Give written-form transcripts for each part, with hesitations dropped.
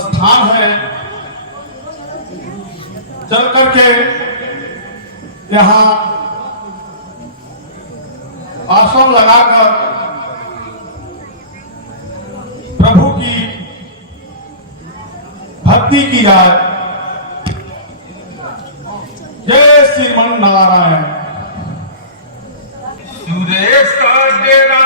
स्थान है। चल करके यहाँ आश्रम लगाकर प्रभु की भक्ति की जाए। जय श्रीमन नारायण। सुरेश डेरा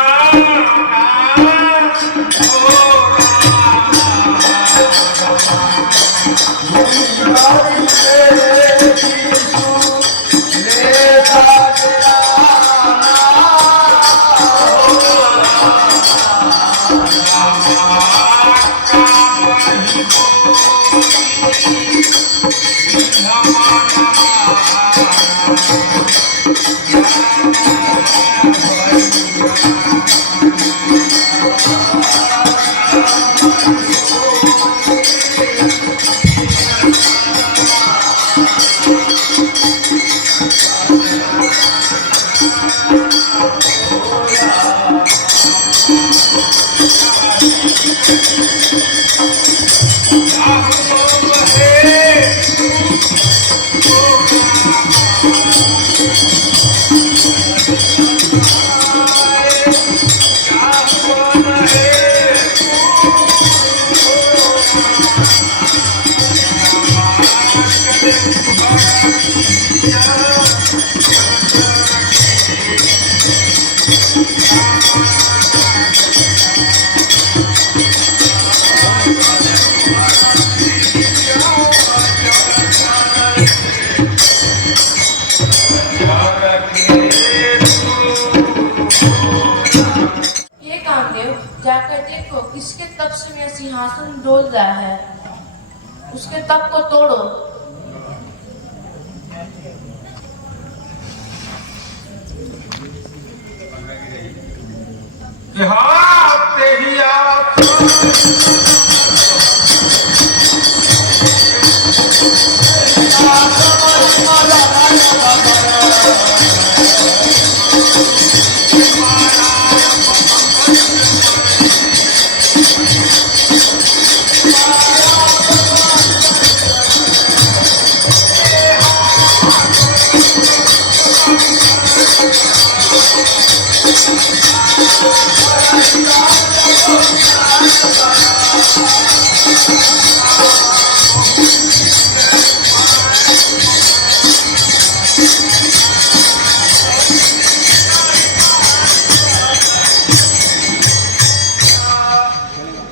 जाकर देखो किसके तप से मेरा सिंहासन डोल रहा है, उसके तप को तोड़ो।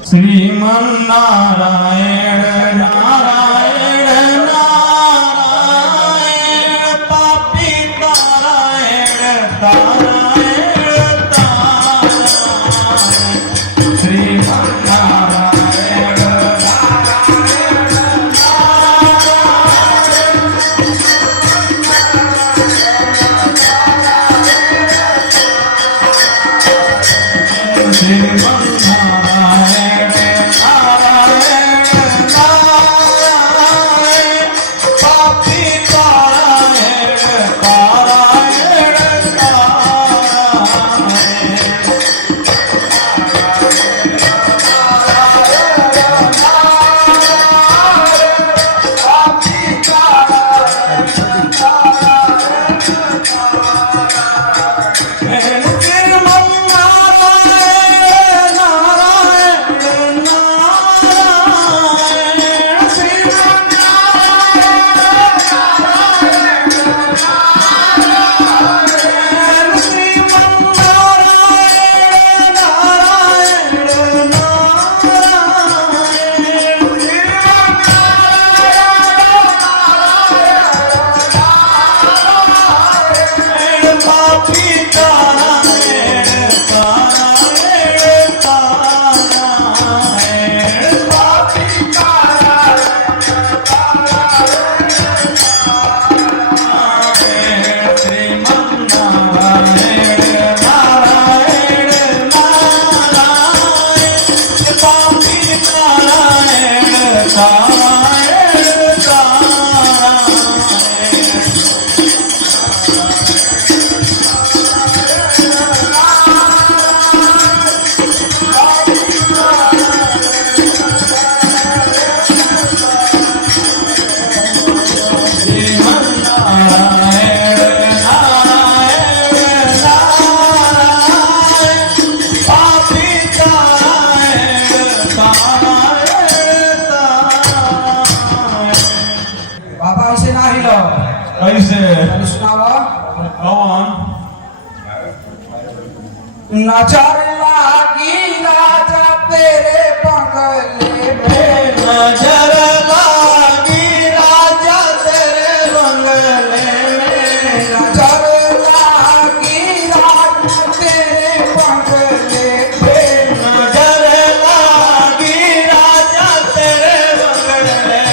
श्रीमन नारायण नारायण नारायण पापी नारायण नारायण नारायण। श्रीमन्नारायण नारायण नारायण पापी तारायण तारायण तारायण कैसे? Go on. नजर लागी राजा तेरे बंगले में नजर लागी राजा तेरे बंगले में नजर लागी राजा तेरे बंगले में नजर लागी राजा तेरे बंगले में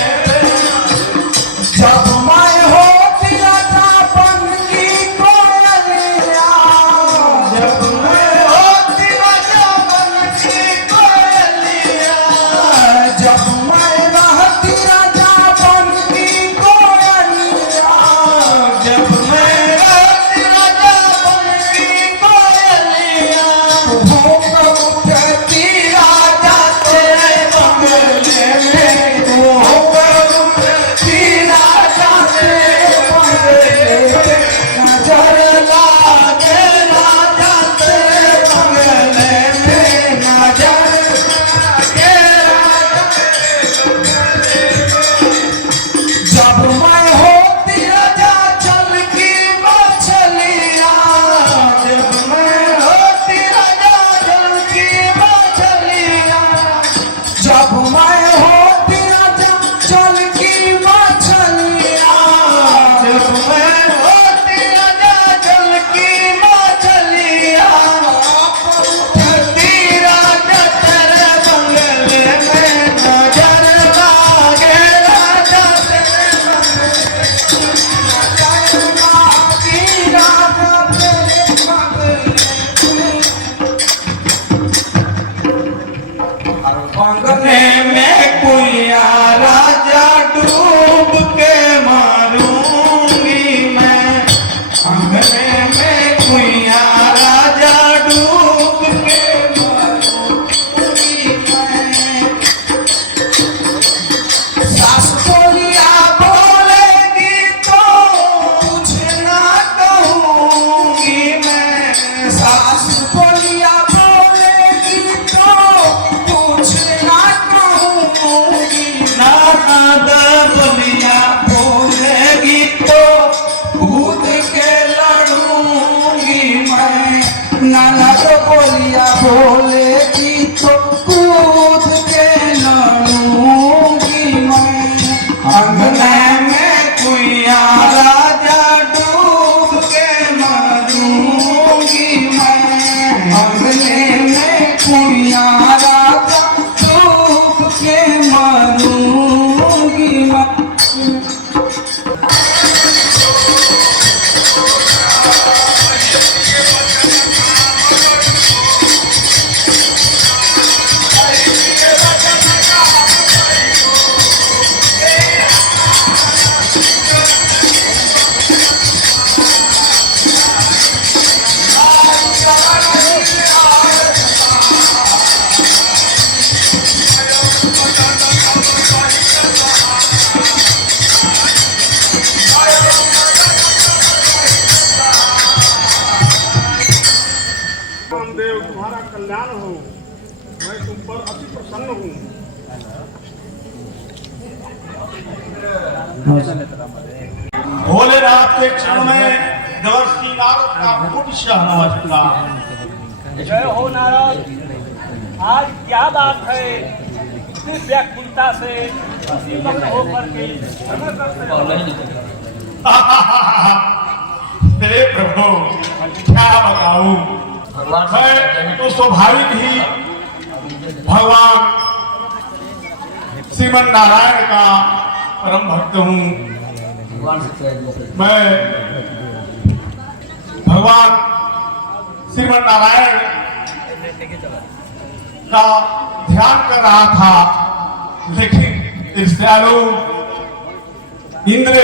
जब मैं होती राजा बन की कोयलिया जब मैं होती राजा बन की कोयलिया जब मैं रहती राजा बन की कोयलिया जब मैं रहती राजा बन की कोयलिया भूख उठती राजा तेरे बंगले में भूख उठती राजा तेरे बंगले में नजर लागे राजा तेरे बंगले में नजर लागे जब मैं होती राजा चल की मछलिया जब मैं होती राजा चल की मछलिया जब मैं होती राजा चल की मछलिया जब मैं होती राजा चल की मछलिया उठती राजा तेरे बंगले में नजर लागे राजा तेरे बंगले में कुइया राजा डूब के मारूंगी मैं बंगले में कुइया राजा डूब के मारूंगी मैं सास बोलिया बोलेगी तो कुछ ना कहूंगी मैं सास बोलिया बोलेगी तो कुछ ना कहूंगी नाद बोलिया बोलेगी तो कूद के लड़ूंगी मैं ननद बोलिया बोलेगी तो कूद के लड़ूंगी मैं अंगने में कुइया राजा डूब के मारूंगी मैं अंगने में कुइया राजा डूब के मारूंगी मैं ज्ञान हो। मैं तुम पर अति प्रसन्न हूँ। भोलेनाथ के क्षण में देवर्षि नारद का फूट नमस्ता। जय हो नारद। आज क्या बात है, इतनी व्याकुलता से खुशी मग्न होकर के भ्रमण करते हो? हे प्रभु, क्या बताऊं, मैं तो स्वाभाविक ही भगवान श्रीमन नारायण का परम भक्त हूँ। मैं भगवान श्रीमन नारायण का ध्यान कर रहा था, लेकिन ईर्ष्यालु इंद्र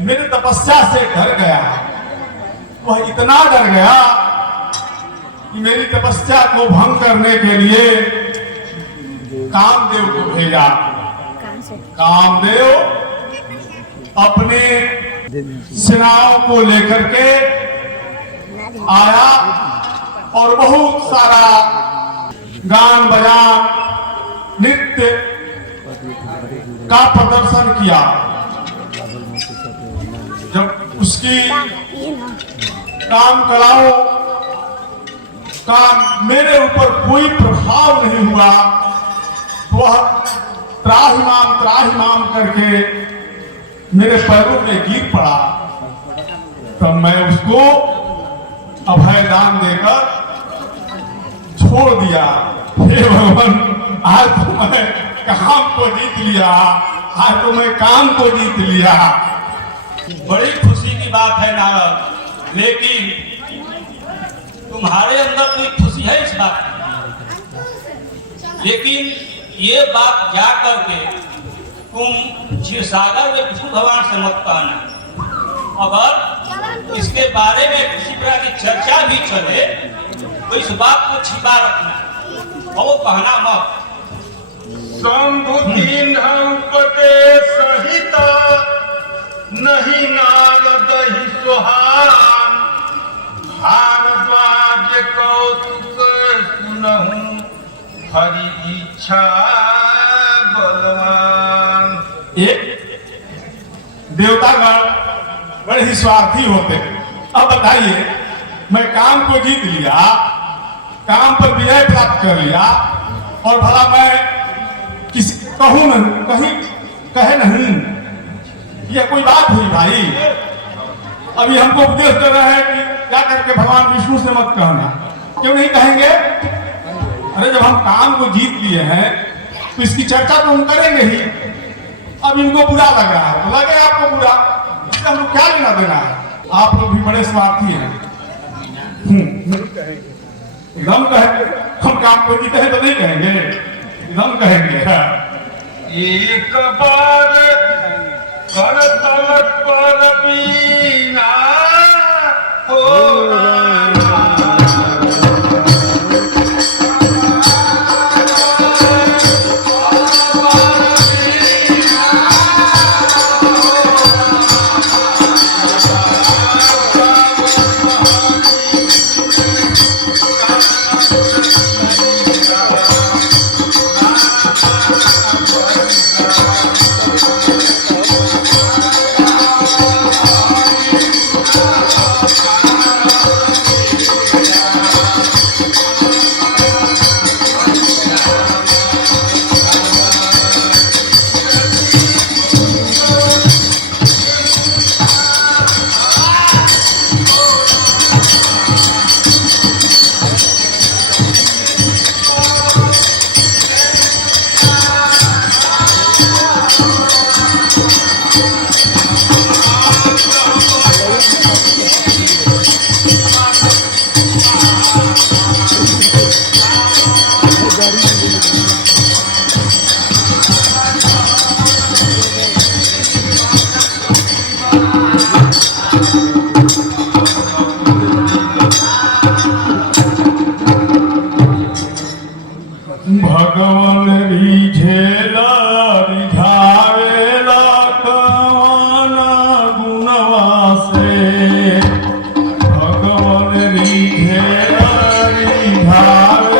मेरी तपस्या से डर गया। वह इतना डर गया कि मेरी तपस्या को भंग करने के लिए कामदेव को भेजा। कामदेव अपने सेनाओं को लेकर के आया और बहुत सारा गान बजान नृत्य का प्रदर्शन किया। जब उसकी काम कलाओं का मेरे ऊपर कोई प्रभाव नहीं हुआ, वह त्राहिमाम करके मेरे पैरों में गिर पड़ा। तब मैं उसको अभय दान देकर छोड़ दिया। हे भगवान, आज तो मैं काम को जीत लिया, आज तो मैं काम को जीत लिया। बड़ी खुशी की बात है नारद, लेकिन तुम्हारे अंदर कोई खुशी है इस बात की। लेकिन ये बात जा करके तुम क्षीरसागर में विष्णु भगवान से मत कहना। अगर इसके बारे में किसी प्रकार की चर्चा भी चले तो इस बात को छिपा रखना और वो कहना मत। शंभु दीन उपदेश सहित नहीं नारद ही सुहान। भारद्वाज कौतुक सुनहु हरि इच्छा बलवान। एक देवतागण बड़े ही स्वार्थी होते हैं। अब बताइए, मैं काम को जीत लिया, काम पर विजय प्राप्त कर लिया, और भला मैं किसी कहूं नहीं, कहीं कहे नहीं, यह कोई बात हुई भाई? अभी हमको उपदेश कर रहे हैं कि क्या करके भगवान विष्णु से मत कहना। क्यों नहीं कहेंगे? अरे जब हम काम को जीत लिए हैं तो इसकी चर्चा तो हम करेंगे ही। अब इनको बुरा लग रहा है, तो लगे आपको बुरा, इससे हम लोग क्या लेना देना है? आप लोग भी बड़े स्वार्थी हैं। एकदम कहेंगे हम काम को जीते हैं तो नहीं कहेंगे, एकदम कहेंगे। एक बार कर तलक पर बीना हो भगवान रिझेला रिझावेला कवन गुणवा से। भगवान रिझेला रिझावेला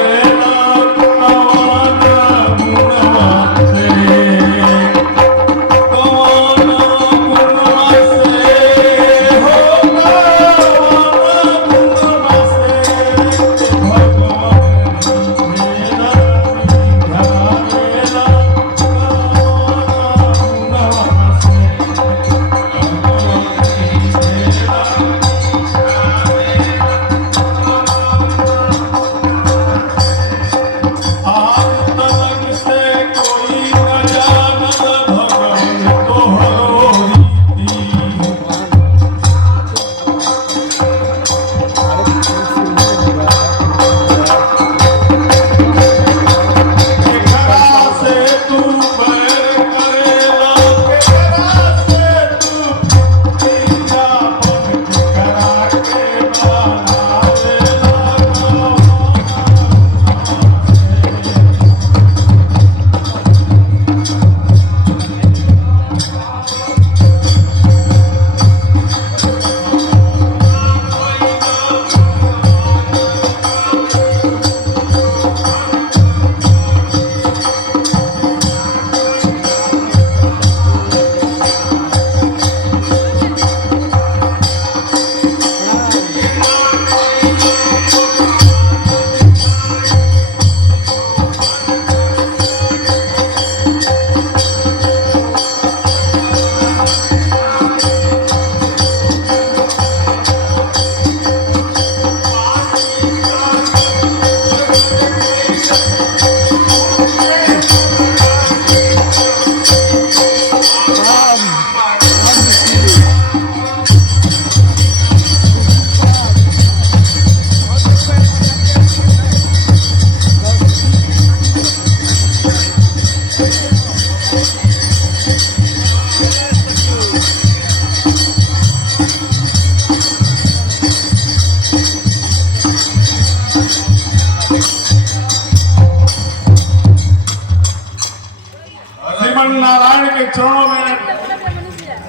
श्रीमन नारायण के चरणों में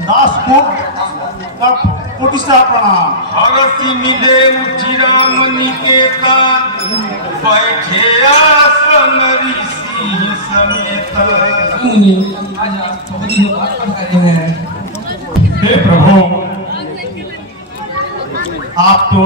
दास कोटि से प्रणाम। हरसि मिले उठिराम निकेता बैठे आसन ऋषि समेत। मुनि आज आप बहुत ही बात कर रहे हैं। हे प्रभु, आप तो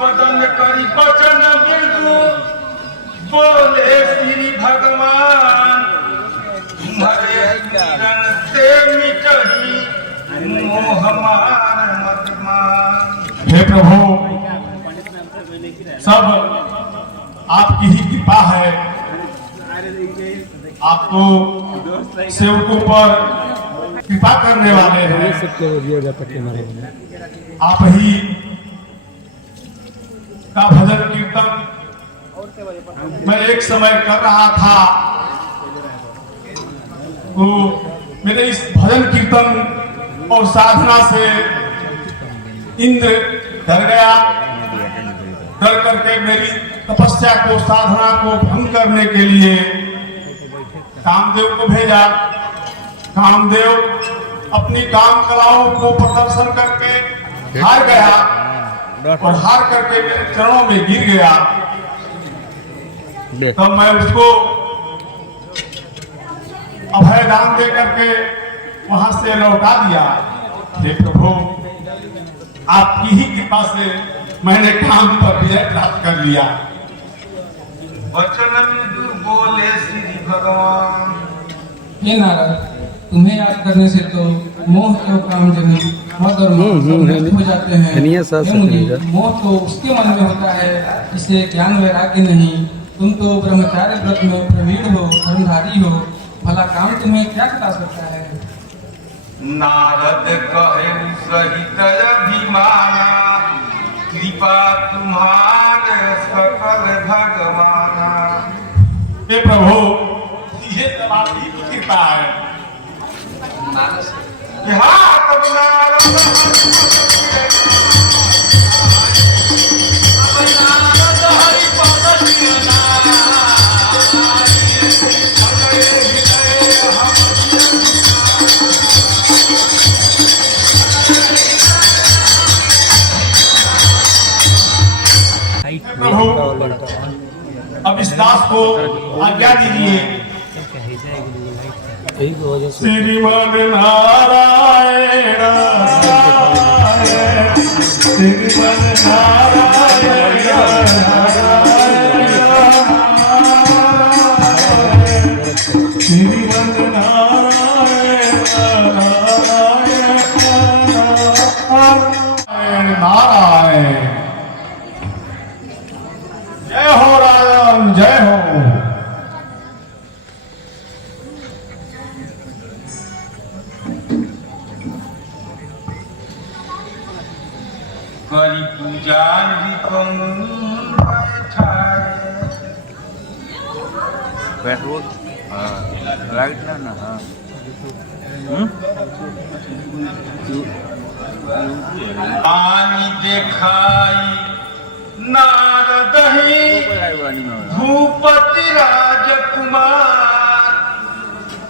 बदन करी बचन बिरदु बोले श्री भगवान तुम्हारे किरण से मिटही मोह मार मत मान। हे प्रभु, सब आपकी ही कृपा है। आप तो सेवकों पर कृपा करने वाले हैं। आप ही का भजन कीर्तन मैं एक समय कर रहा था, तो मेरे इस भजन कीर्तन और साधना से इंद्र डर गया। डर करके मेरी तपस्या को, साधना को भंग करने के लिए कामदेव को भेजा। कामदेव अपनी काम कलाओं को प्रदर्शन करके हार गया और हार करके मेरे चरणों में गिर गया। तब मैं उसको अभय दान दे करके वहां से लौटा दिया। हे प्रभु, आपकी ही कृपा से मैंने काम पर विजय प्राप्त कर लिया। वचन मृदु बोले श्री भगवान। हे नारद, तुम्हें याद करने से तो मोह एवं काम जनित मद और मोह नष्ट हो जाते हैं। हे मुनि, मोह तो उसके मन में होता है जिसे ज्ञान वैराग्य नहीं। तुम तो ब्रह्मचार्य व्रत में प्रवीण हो, धर्मधारी हो, भला काम तुम्हें क्या खटा सकता है। नारद कहे सहित अभिमाना कृपा तुम्हारे सकल भगवाना। हे प्रभु, ये सब आपकी कृपा है। तब नारद प्रभु, अब इस दास को आज्ञा दीजिए। श्रीमन नारायण श्रीमन नारायण श्रीमन नारायण नारायण। जय हो राम, जय हो। करी पूजा बैठो राइट ना। हाँ पानी देखाई नारद भूपति राजकुमार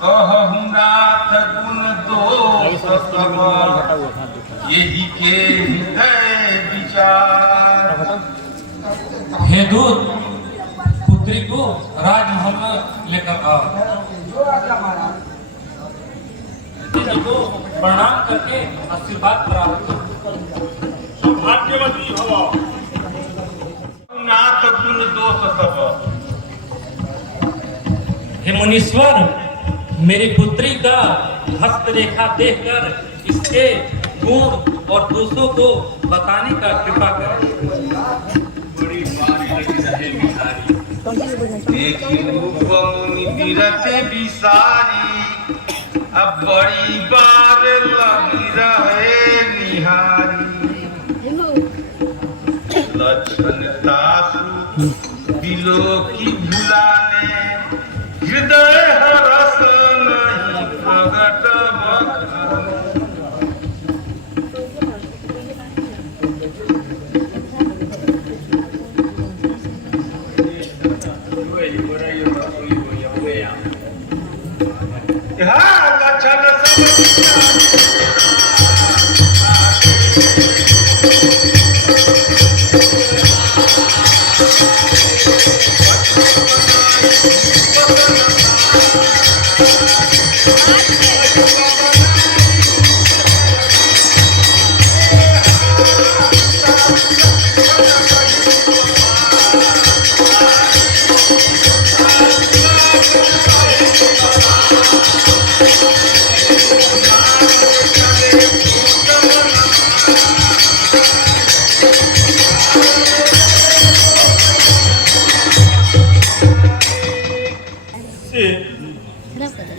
कहु नाथ गुण दोष सब यही के हृदय विचार। हे दूत, पुत्री को राजमहल में लेकर आओ। जी को प्रणाम करके आशीर्वाद प्राप्त करो। भाग्यवती भव। नाथ गुण दोष सब। हे मुनीश्वर, मेरी पुत्री का हस्तरेखा देखकर इसके गुण और दोषों को बताने का कृपा करें। देखी रूप मुनि बिरते बिसारी अब बड़ी बार लगी रहे बिलो की भुलाने हृदय हरस नहीं प्रगट बखाने।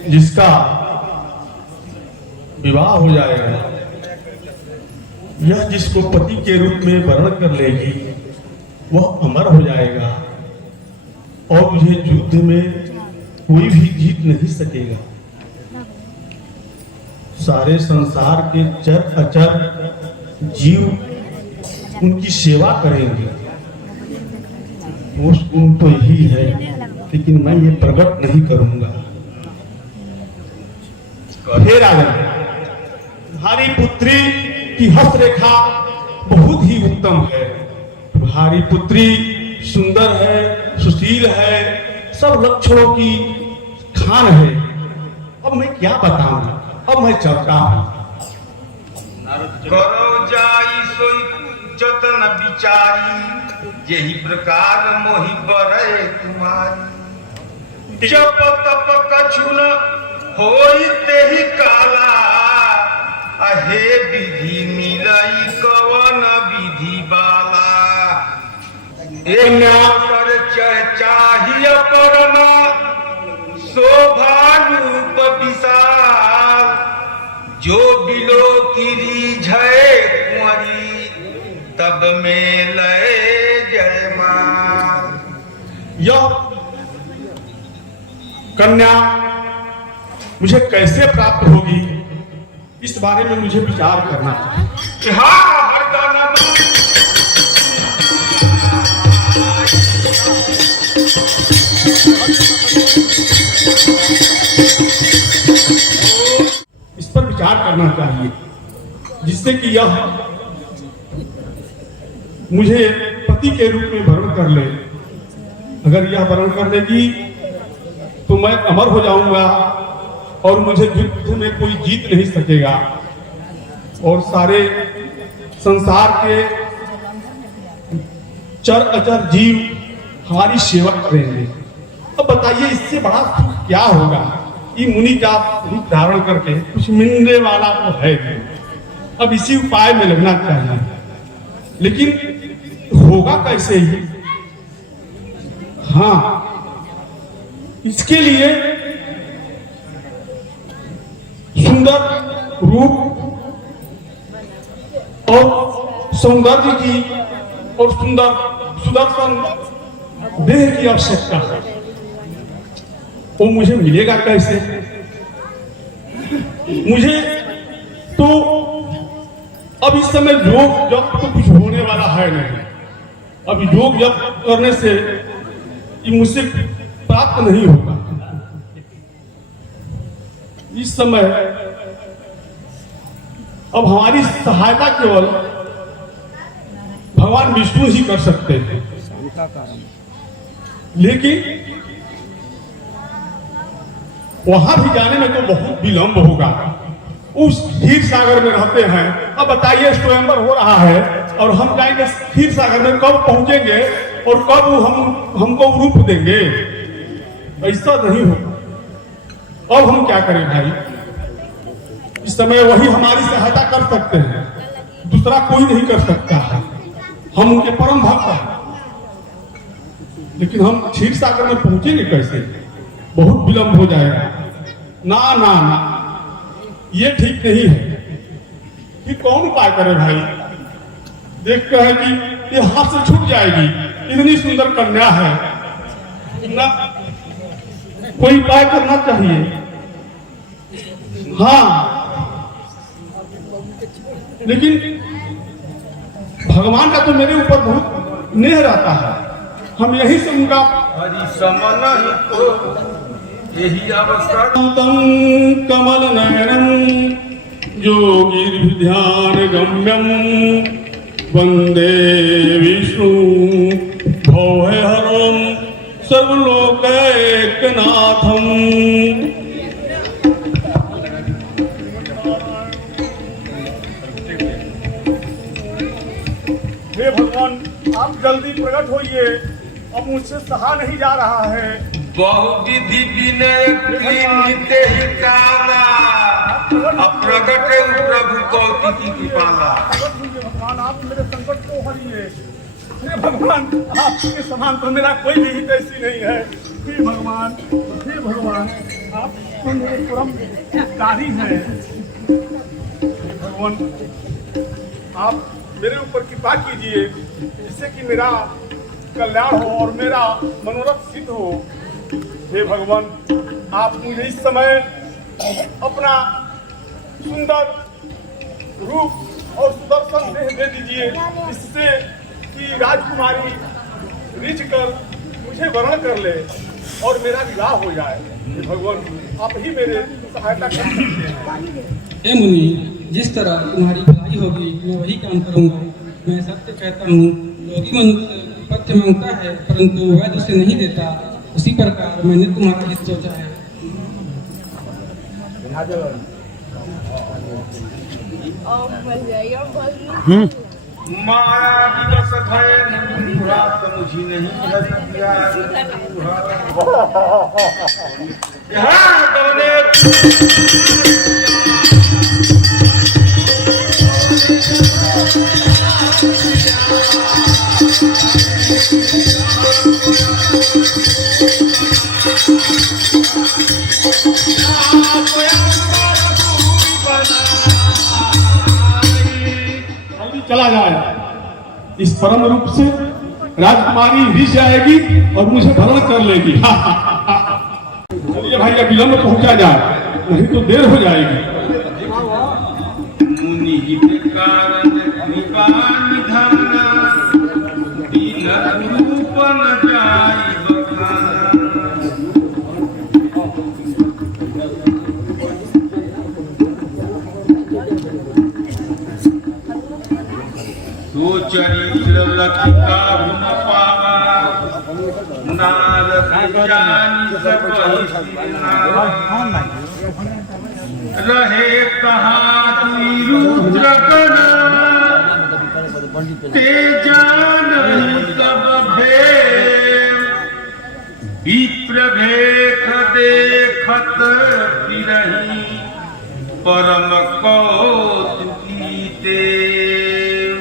जिसका विवाह हो जाएगा, यह जिसको पति के रूप में वर्ण कर लेगी वह अमर हो जाएगा और मुझे युद्ध में कोई भी जीत नहीं सकेगा। सारे संसार के चर अचर जीव उनकी सेवा करेंगे। वो गुण तो यही है, लेकिन मैं ये प्रकट नहीं करूंगा। हे राजन, तुम्हारी पुत्री की हस्तरेखा बहुत ही उत्तम है। तुम्हारी पुत्री सुंदर है, सुशील है, सब लक्षणों की खान है। अब मैं क्या बताऊं, अब मैं चलता हूं। करो जाई सोई जतन विचारी, यही प्रकार मोहि बरे तुम्हारी। जप तप कछु न होई तेहि काला, अहे विधि मिलई कवन विधि बाला। कर चाहिए परमा शोभा रूप विशाल, जो बिलो की रीझे कुंवरी तब में लय जयमाल। यह कन्या मुझे कैसे प्राप्त होगी, इस बारे में मुझे विचार करना चाहिए। इस पर विचार करना चाहिए, जिससे कि यह मुझे पति के रूप में वर्ण कर ले। अगर यह वर्ण कर लेगी तो मैं अमर हो जाऊंगा और मुझे युद्ध में कोई जीत नहीं सकेगा और सारे संसार के चर अचर जीव हमारी सेवा करेंगे। अब बताइए इससे बड़ा सुख क्या होगा। ये मुनि का रूप धारण करके कुछ मिलने वाला तो है नहीं। अब इसी उपाय में लगना चाहिए, लेकिन होगा कैसे ही। हाँ, इसके लिए सुंदर रूप और सौंदर्य की और सुंदर सुदर्शन देह की आवश्यकता है। वो मुझे मिलेगा कैसे? मुझे तो अब इस समय योग जब तो कुछ होने वाला है नहीं। अब योग जब करने से ये मुझसे प्राप्त नहीं होगा। इस समय अब हमारी सहायता केवल भगवान विष्णु ही कर सकते हैं, लेकिन वहां भी जाने में तो बहुत विलंब होगा। उस क्षीर सागर में रहते हैं। अब बताइए स्वयंवर हो रहा है और हम जाएंगे क्षीर सागर में, कब पहुंचेंगे और कब हमको रूप देंगे? ऐसा नहीं होगा। अब हम क्या करें भाई? इस समय वही हमारी सहायता कर सकते हैं, दूसरा कोई नहीं कर सकता है। हम उनके परम भक्त हैं, लेकिन हम क्षीर सागर में पहुंचेंगे कैसे? बहुत विलंब हो जाएगा। ना ना ना, ये ठीक नहीं है। कि कौन उपाय करे भाई? देखते हैं कि ये हाथ से छूट जाएगी। इतनी सुंदर कन्या है, ना कोई उपाय करना चाहिए। हाँ, लेकिन भगवान का तो मेरे ऊपर बहुत नेह रहता है। हम यही से उनका हरि समन ही तो यही अवसर कमल नयनम योगिर्ध्यान गम्यम वंदे विष्णु भवहरम सर्वलोकैकनाथम। हे भगवान, आप जल्दी प्रकट होइए, अब मुझसे सहा नहीं जा रहा है। बहुविधि विनय प्रीत ही काला अप्रगट प्रभु कौतिकी कृपाला। भगवान, आप मेरे संकट को हरिए। हे भगवान, आपके समान तो मेरा कोई भी हित ऐसी नहीं है। हे भगवान, आप तो मेरे परम हितकारी हैं। हे भगवान, आप मेरे ऊपर कृपा कीजिए जिससे कि मेरा कल्याण हो और मेरा मनोरथ सिद्ध हो। हे भगवान, आप मुझे इस समय अपना सुंदर रूप और सुदर्शन देह दे दीजिए, इससे कि राजकुमारी रिझ कर मुझे वर्ण कर ले और मेरा विवाह हो जाए। हे भगवान, आप ही मेरे सहायता कर सकते हैं। हे मुनि, जिस तरह तुम्हारी भलाई होगी मैं वही काम करूंगा। मैं सत्य कहता हूँ, योगी मनुष्य पथ्य मांगता है परंतु वैद्य उसे नहीं देता, उसी प्रकार मैंने तुम्हारा हित सोचा है। माया विवश भय मुझी नहीं हरिया चला जाए, इस परम रूप से राजकुमारी रिझ जाएगी और मुझे भरण कर लेगी। चलिए भाई, अब विलंब पहुंचा जाए, नहीं तो देर हो जाएगी। मुनि कारण निधाना दीन रूप न जाई बखाना। तो चरित्र लखिका भुन पावा नारद जानी सब रहे कहाँ दुई रुद्र गण ते जान सब भेद विप्र भेख देखत फिरही परम कौतुकी देव।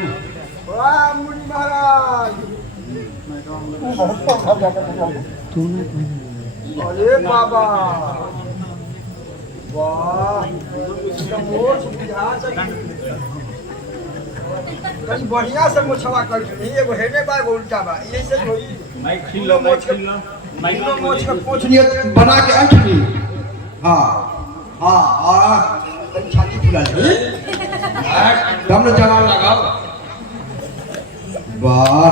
अरे बाबा, वाह, कहीं बढ़िया से मोछवा कर दी। एगो हेने बा, एगो उल्टा बा, यही से होई। तीनों मोछ का पोछ नियत बना के अंठ ली। हाँ हाँ, कहीं छाती फुला ली, दम न जवान लगाओ। वाह,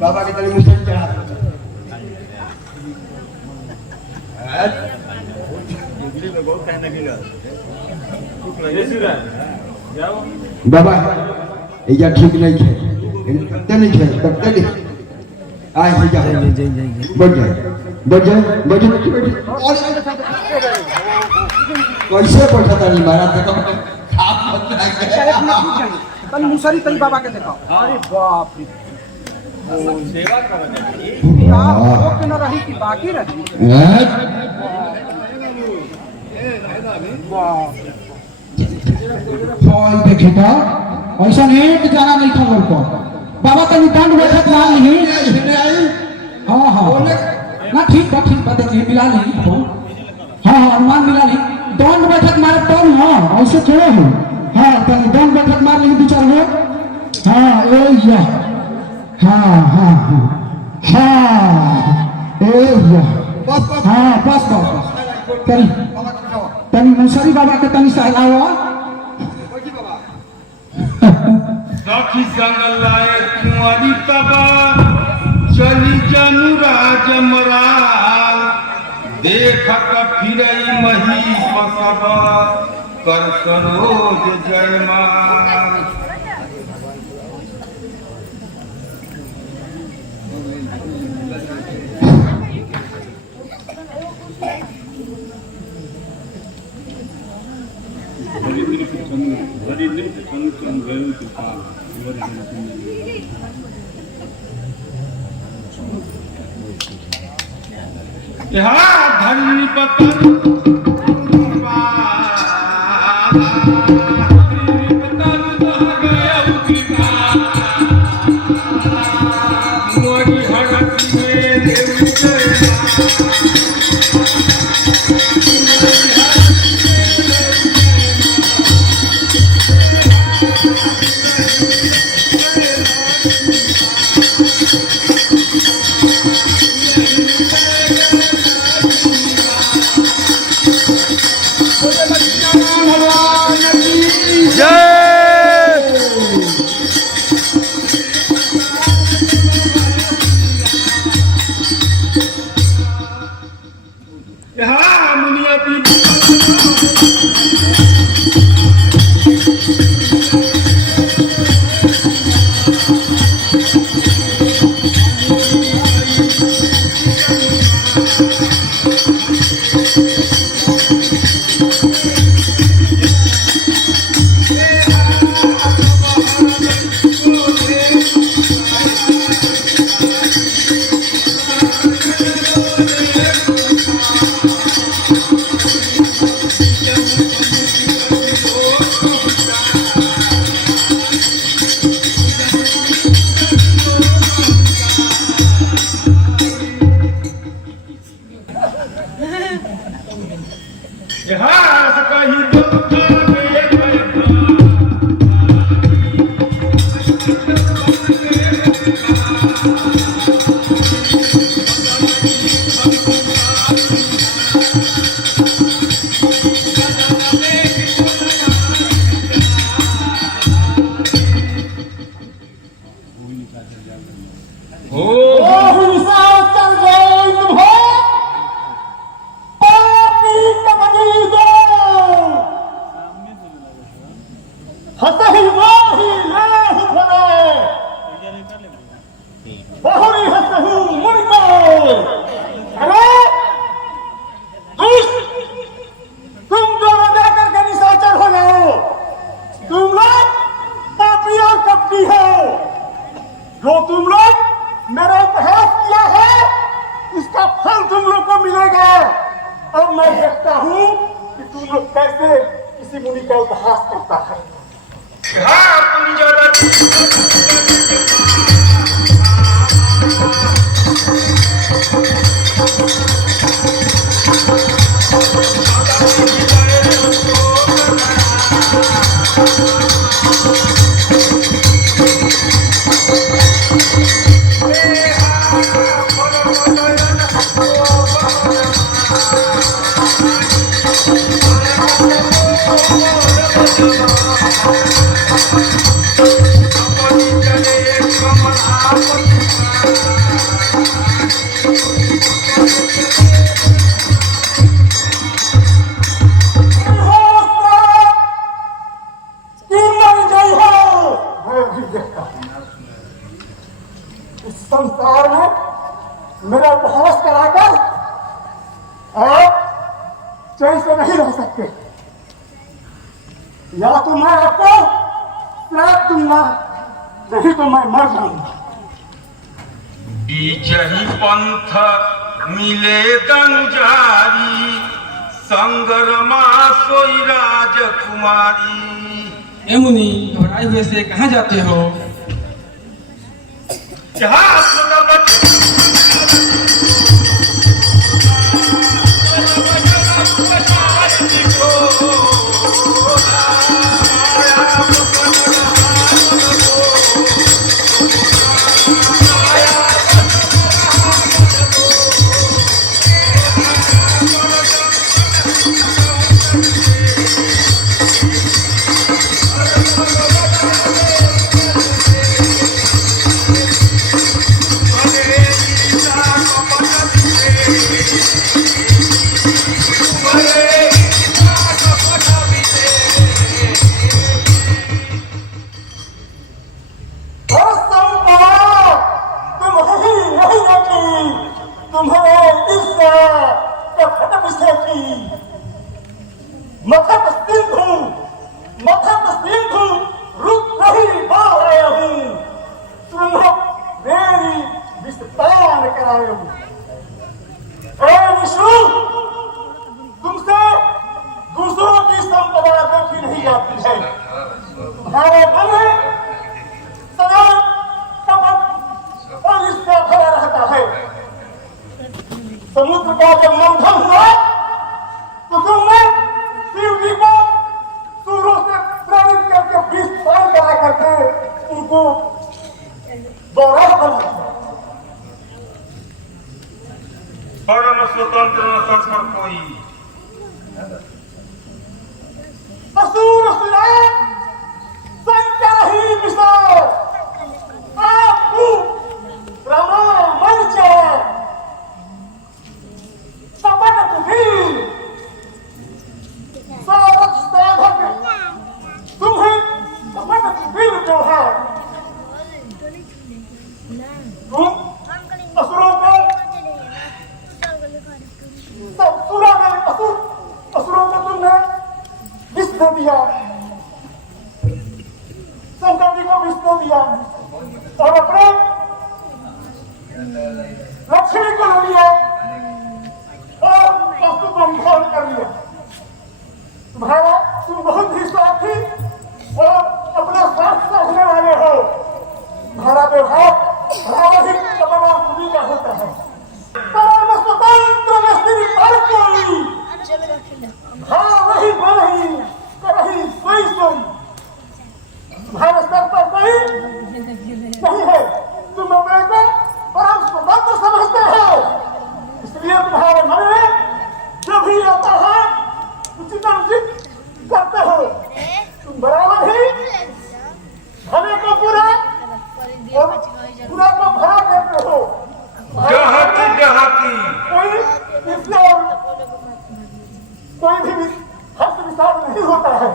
बाबा के तले मुझे चढ़ा बाबा, ये ठीक नहीं है, तकते नहीं है, तकते नहीं। आए से जा, बढ़ जाए, बढ़ जाए, बढ़ जाए, कैसे बैठा था नहीं मारा था कल मुसरी तई बाबा के देखो। अरे बाप रे, सेवा करने के न रही कि बाकी रही। फॉल देखिता ऐसा एक जाना नहीं था लोग को बाबा तनी दंड बैठक मान ली। हाँ हाँ ना, ठीक बा देखिए मिला ली। हाँ हाँ, अनुमान मिला ली। दंड बैठक मारे तो हाँ, ऐसे थोड़े हो। हाँ, तनी दंड बैठक मार ली दो चार लोग। हाँ ए या हाँ हाँ हाँ हाँ ए या बस बस हाँ बस बस बस तनी बाबा के उठाओ तनी मुसरी बाबा के तनी सहलावा बैठी बाबा सखी संग लाए कुंवारी तबा चली जनु राज मराल देखत फिरई मही पसब कर सरोज जयमाल धनी संसार में मेरा उपहास कराकर आप चैन से नहीं रह सकते। या तो मैं आपको श्राप दूंगा, नहीं तो मैं मर जाऊंगा। बीजही पंथ मिले दनुजारी, संगरमा सोई राजकुमारी। ए मुनि, घबराए हुए से कहाँ जाते हो? मखत सिंधु रुक नहीं बोल रहा हूँ, सुनो मेरी विस्तार कराए हूँ। विष्णु, तुमसे दूसरों की संपदा देखी नहीं जाती है। तुम्हारे मन में सदा कपट और इसका भरा रहता है। समुद्र का जब मंथन हुआ तो तुमने शिव जी को सूर्यों से प्रेरित करके बीच पार करा करके उनको गौरव कर दिया। परम स्वतंत्र न संस्पर कोई असुर सुनाए शंकर ही विशाल आपको रमा मंच सपन तुझी सारथ साधक तुम्हें सपन तुझी जो है तुम असुरों को असुरों को तुमने विष दे दिया, शंकर जी को विष दे दिया और अपने लक्ष्मी को ले लिया और वस्तु को निकाल कर लिया। तुम्हारा तुम बहुत ही स्वार्थी और अपना स्वार्थ रखने वाले हो। तुम्हारा व्यवहार रावहिक कपड़ा पूरी का होता है। परम स्वतंत्र नस्त्री पर कोई हाँ वही वही करही सोई सोई। तुम्हारे स्तर पर कोई नहीं है। तुम अपने को परम स्वतंत्र समझते हो, इसलिए तुम्हारे मन में जो भी आता है उचित अनुचित करते हो। तुम बराबर ही भले को पूरा और पूरा को भरा करते हो। कोई भी हर्ष विचार नहीं होता है।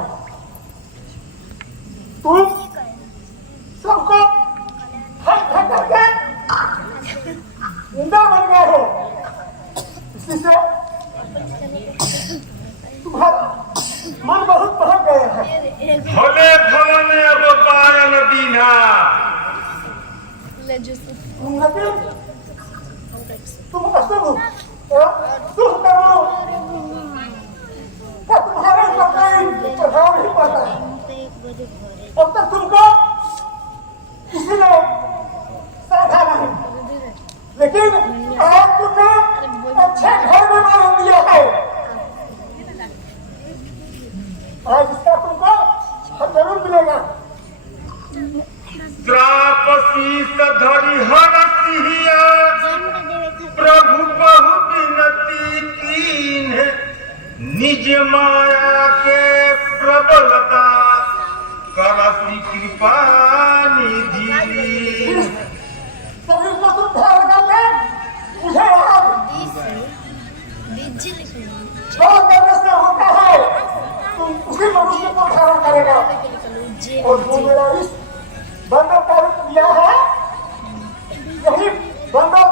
तुम सबको हक करके इंदा बन गए हो। इसी से तुम्हारा मन बहुत बहक गया है। भले भवन अब पायन दीना तुम अशुभ और शुभ करो क्या तुम्हारे कोई प्रभाव नहीं पड़ता। अब तक तुमको किसी ने साधा नहीं, लेकिन आज तुमने अच्छे घर में मान दिया है। आज इसका तुमको फल जरूर मिलेगा। त्रापसी सधरी हर सिहिया प्रभु बहु विनती कीन निज माया के प्रबलता करसी कृपा निधि। सभी को तुम ध्यान करके मुझे छोड़ करने से होता है। तुम उसी मनुष्य को धारण करेगा और जो मेरा इस बंदर का रूप लिया है यही बंदर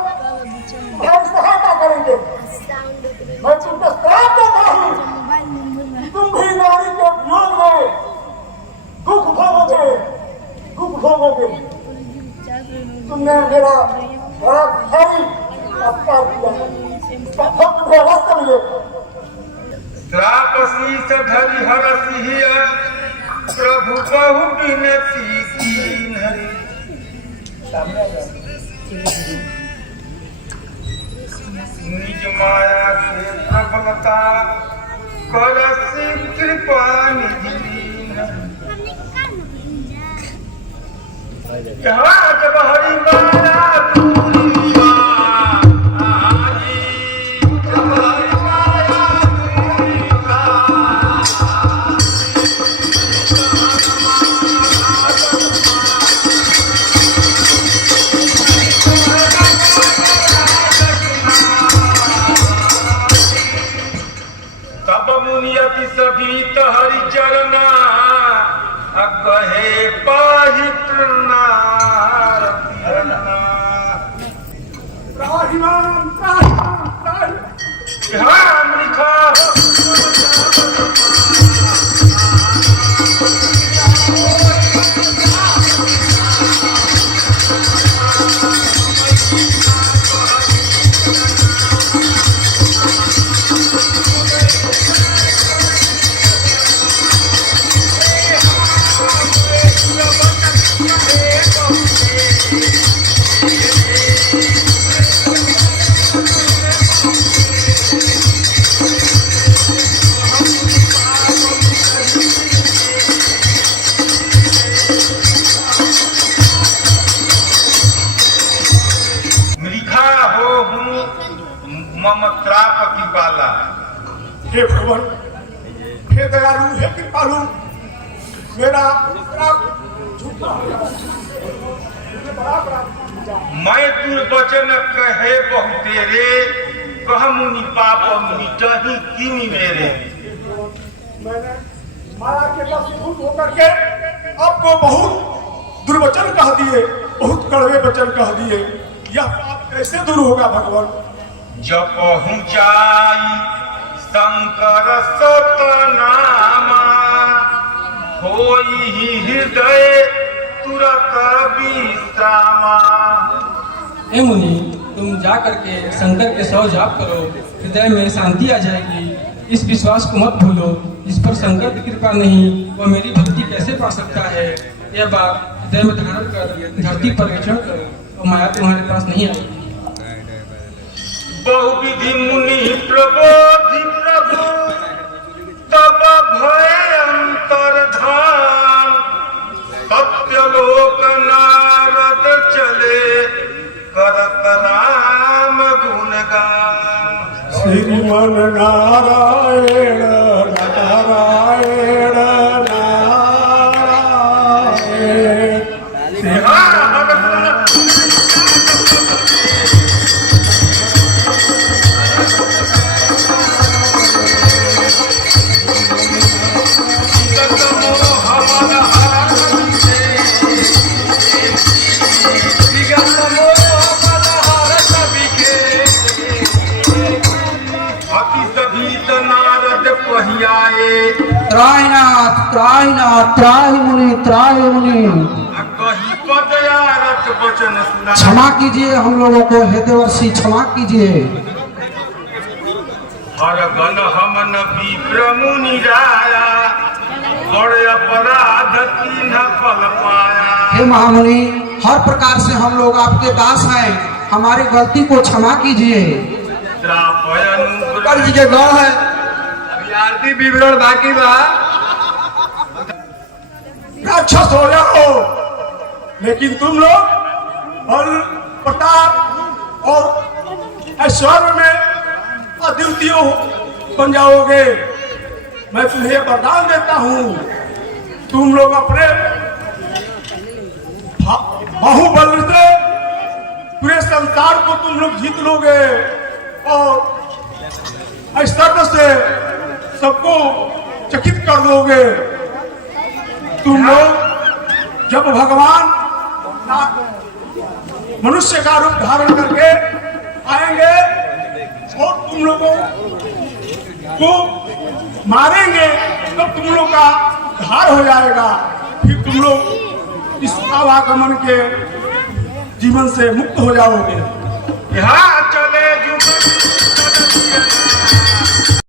तुम्हारी सहायता करेंगे। मैं तुमको श्राप देता हूँ, तुम भी नारी के वियोग में दुख भोगोगे। तुमने मेरा बड़ा भारी अपकार किया है, इसका फल तुम्हें अवश्य मिलेगा। त्रापसी सधरी हर सिहिया प्रभु बहु विनती कीन निज माया के प्रबलता करसी कृपा निधि। जब हरि माया दूरिया आई, जब हरि माया दूरिया तब मुनियति सभी हरि चरना कहे पाहि हाँ लिखा मम त्रापकी बाला। हे भगवान, हे दयालु, हे कृपालु, मेरा झूठा हो गया। मुझे बड़ा अपराध किया। मैं दुर्वचन कहे बहु तेरे, कह मुनि पाप मिटहि किनि मेरे। मैंने माया के वशीभूत होकर के आपको बहुत दुर्वचन कह दिए, बहुत कड़वे वचन कह दिए। यह पाप कैसे दूर होगा भगवान? जपहु जाई शंकर सतनामा, होई हृदय तुरत विश्रामा। हे मुनि, तुम जा करके शंकर के 100 जाप करो, हृदय में शांति आ जाएगी। इस विश्वास को मत भूलो, इस पर शंकर की कृपा नहीं वह मेरी भक्ति कैसे पा सकता है। यह बात हृदय में धारण कर धरती पर विचरण करो और माया तुम्हारे पास नहीं आएगी। बहुविधि मुनि प्रबोधि प्रभु, तब भय अंतर्धान। सत्यलोक नारद चले, करत राम गुणगान। श्रीमन नारायण नारायण त्रायनाथ त्रायनाथ त्राय मुनि त्राय मुनि, कही पदयारथ वचन सुना। क्षमा कीजिए हम लोगों को, हे देवर्षि क्षमा कीजिए। हर गण हमन विप्र मुनि राया, बड़े अपराध तीन फल पाया। हे महामुनि, हर प्रकार से हम लोग आपके दास हैं, हमारी गलती को क्षमा कीजिए। त्रापयनु जी के गौ है, अभी आरती विवरण बाकी बा। राक्षस हो जाओ, लेकिन तुम लोग बल प्रताप और ऐश्वर्य में अद्वितीय बन जाओगे। मैं तुम्हें वरदान देता हूँ, तुम लोग अपने बाहुबल से पूरे संसार को तुम लोग जीत लोगे और ऐश्वर्य से सबको चकित कर दोगे। तुम लोग जब भगवान मनुष्य का रूप धारण करके आएंगे और तुम लोगों को मारेंगे, तो तुम लोग का धार हो जाएगा। फिर तुम लोग इस आवागमन के जीवन से मुक्त हो जाओगे। यहाँ चले जुग